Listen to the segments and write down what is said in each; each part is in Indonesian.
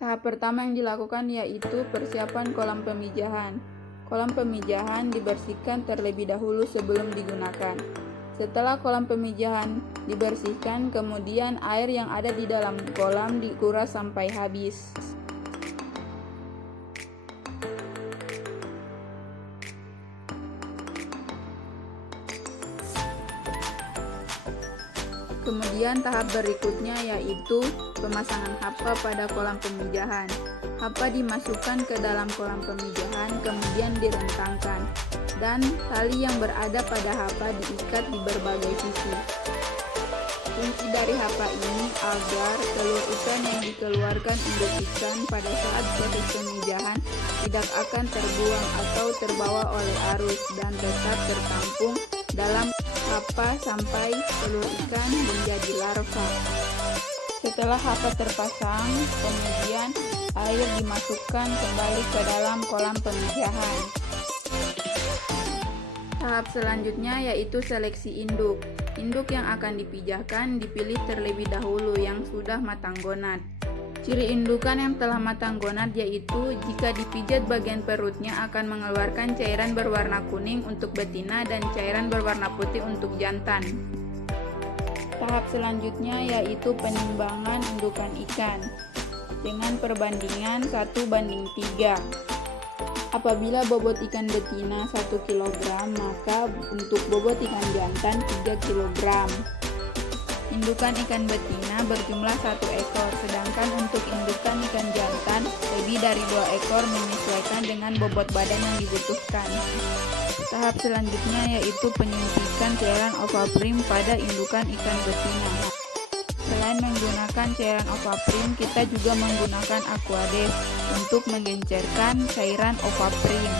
Tahap pertama yang dilakukan yaitu persiapan kolam pemijahan. Kolam pemijahan dibersihkan terlebih dahulu sebelum digunakan. Setelah kolam pemijahan dibersihkan, kemudian air yang ada di dalam kolam dikuras sampai habis. Kemudian tahap berikutnya yaitu pemasangan hapa pada kolam pemijahan. Hapa dimasukkan ke dalam kolam pemijahan, kemudian direntangkan, dan tali yang berada pada hapa diikat di berbagai sisi. Fungsi dari hapa ini agar telur ikan yang dikeluarkan induk ikan pada saat proses pemijahan tidak akan terbuang atau terbawa oleh arus dan tetap tertampung dalam hapa sampai telur ikan menjadi larva. Setelah hapa terpasang, kemudian air dimasukkan kembali ke dalam kolam pemijahan. Tahap selanjutnya yaitu seleksi induk. Induk yang akan dipijahkan dipilih terlebih dahulu yang sudah matang gonad. Ciri indukan yang telah matang gonad yaitu jika dipijat bagian perutnya akan mengeluarkan cairan berwarna kuning untuk betina dan cairan berwarna putih untuk jantan. Tahap selanjutnya yaitu penimbangan indukan ikan dengan perbandingan 1:3. Apabila bobot ikan betina 1 kg, maka untuk bobot ikan jantan 3 kg. Indukan ikan betina berjumlah 1 ekor, sedangkan untuk indukan ikan jantan lebih dari 2 ekor menyesuaikan dengan bobot badan yang dibutuhkan. Tahap selanjutnya yaitu penyuntikan cairan Ovaprim pada indukan ikan betina. Selain menggunakan cairan Ovaprim, kita juga menggunakan Aquadev untuk menggencerkan cairan Ovaprim.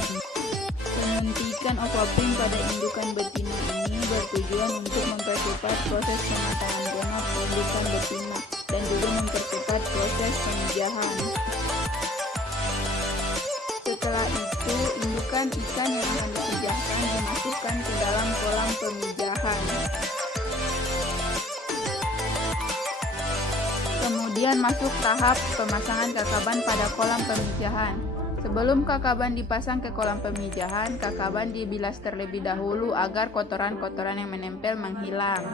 Penyuntikan Ovaprim pada indukan betina ini bertujuan untuk mempercepat proses pematangan gonad indukan betina dan juga mempercepat proses pemijahan. Setelah itu, indukan ikan yang akan dipijahkan dimasukkan ke dalam kolam pemijahan. Kemudian masuk tahap pemasangan kakaban pada kolam pemijahan. Sebelum kakaban dipasang ke kolam pemijahan, kakaban dibilas terlebih dahulu agar kotoran-kotoran yang menempel menghilang.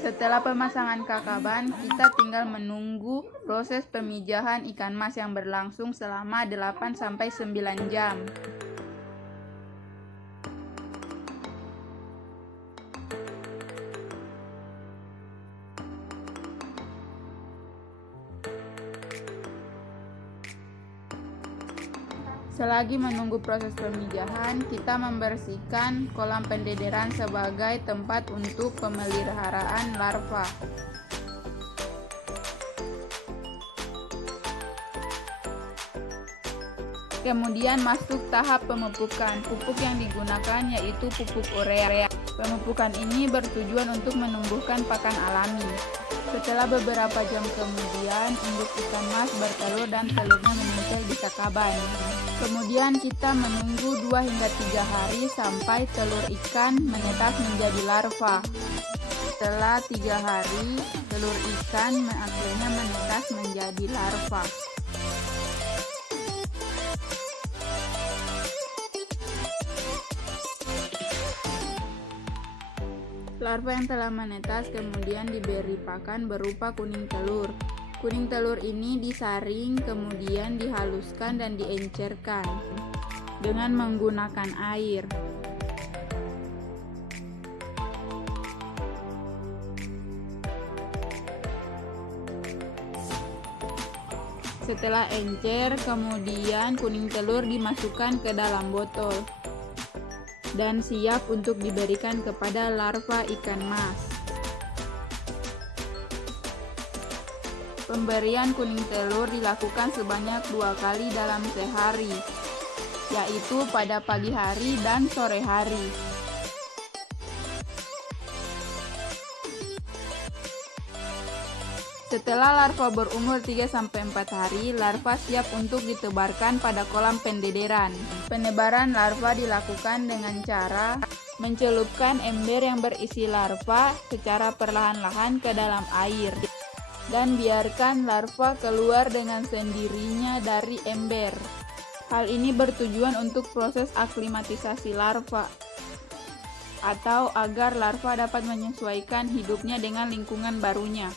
Setelah pemasangan kakaban, kita tinggal menunggu proses pemijahan ikan mas yang berlangsung selama 8-9 jam. Selagi menunggu proses pemijahan, kita membersihkan kolam pendederan sebagai tempat untuk pemeliharaan larva. Kemudian masuk tahap pemupukan. Pupuk yang digunakan yaitu pupuk urea. Pemupukan ini bertujuan untuk menumbuhkan pakan alami. Setelah beberapa jam kemudian, induk ikan mas bertelur dan telurnya menempel di kakaban. Kemudian kita menunggu 2-3 hari sampai telur ikan menetas menjadi larva. Setelah 3 hari, telur ikan akhirnya menetas menjadi larva. Larva yang telah menetas kemudian diberi pakan berupa kuning telur. Kuning telur ini disaring, kemudian dihaluskan dan diencerkan dengan menggunakan air. Setelah encer, kemudian kuning telur dimasukkan ke dalam botol dan siap untuk diberikan kepada larva ikan mas. Pemberian kuning telur dilakukan sebanyak 2 kali dalam sehari, yaitu pada pagi hari dan sore hari. Setelah larva berumur 3-4 hari, larva siap untuk ditebarkan pada kolam pendederan. Penebaran larva dilakukan dengan cara mencelupkan ember yang berisi larva secara perlahan-lahan ke dalam air. dan biarkan larva keluar dengan sendirinya dari ember. Hal ini bertujuan untuk proses aklimatisasi larva atau agar larva dapat menyesuaikan hidupnya dengan lingkungan barunya.